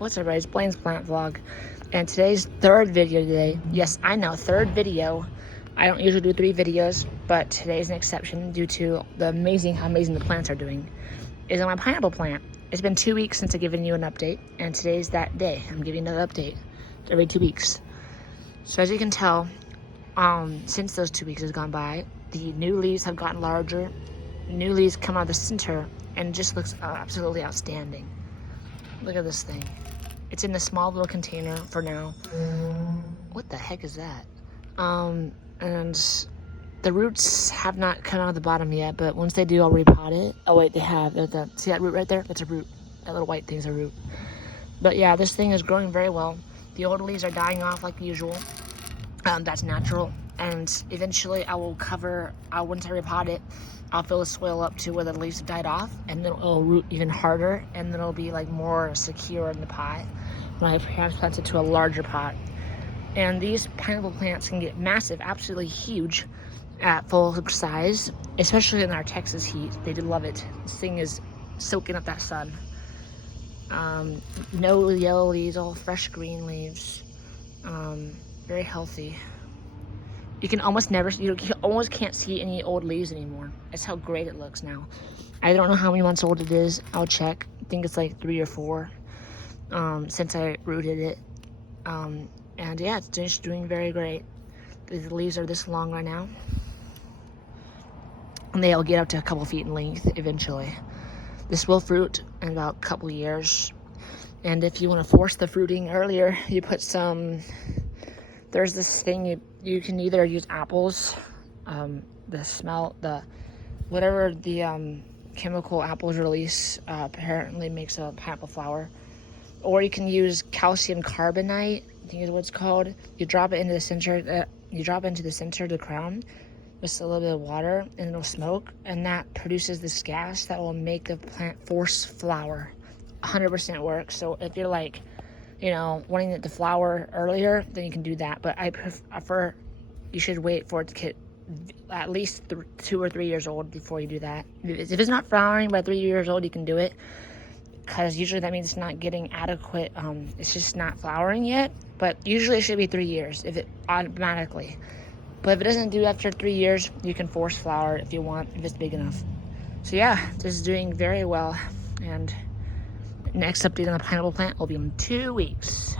What's up, guys? Blaine's Plant Vlog. And today's third video today. Yes, I know, third video. I don't usually do 3 videos, but today's an exception due to how amazing the plants are doing. Is on my pineapple plant. It's been 2 weeks since I've given you an update, and today's that day. I'm giving another update every 2 weeks. So as you can tell, since those 2 weeks has gone by, the new leaves have gotten larger. New leaves come out of the center, and it just looks absolutely outstanding. Look at this thing. It's in a small little container for now. What the heck is that? And the roots have not come out of the bottom yet, but once they do, I'll repot it. Oh wait, they have. See that root right there? That's a root. That little white thing's a root. But yeah, this thing is growing very well. The old leaves are dying off like usual. That's natural. And eventually once I repot it, I'll fill the soil up to where the leaves have died off, and then it'll root even harder, and then it'll be like more secure in the pot when I transplant it to a larger pot. And these pineapple plants can get massive, absolutely huge at full size, especially in our Texas heat. They do love it. This thing is soaking up that sun. No yellow leaves, all fresh green leaves. Very healthy. You almost can't see any old leaves anymore. That's how great it looks now. I don't know how many months old it is. I'll check. I think it's like 3 or 4 since I rooted it. And yeah, it's just doing very great. The leaves are this long right now. And they'll get up to a couple feet in length eventually. This will fruit in about a couple years. And if you want to force the fruiting earlier, you put there's this thing you can either use apples, whatever the chemical apples release apparently makes a pineapple flower, or you can use calcium carbonate, I think is what it's called. You drop it into the center, of the crown, with a little bit of water, and it'll smoke, and that produces this gas that will make the plant force flower. 100% works. So if you're like, wanting it to flower earlier, then you can do that. But I prefer you should wait for it to get at least 2 or 3 years old before you do that. If it's not flowering by 3 years old, you can do it, because usually that means it's not getting adequate. It's just not flowering yet. But usually it should be 3 years if it automatically. But if it doesn't do after 3 years, you can force flower if you want, if it's big enough. So yeah, this is doing very well. And next update on the pineapple plant will be in 2 weeks.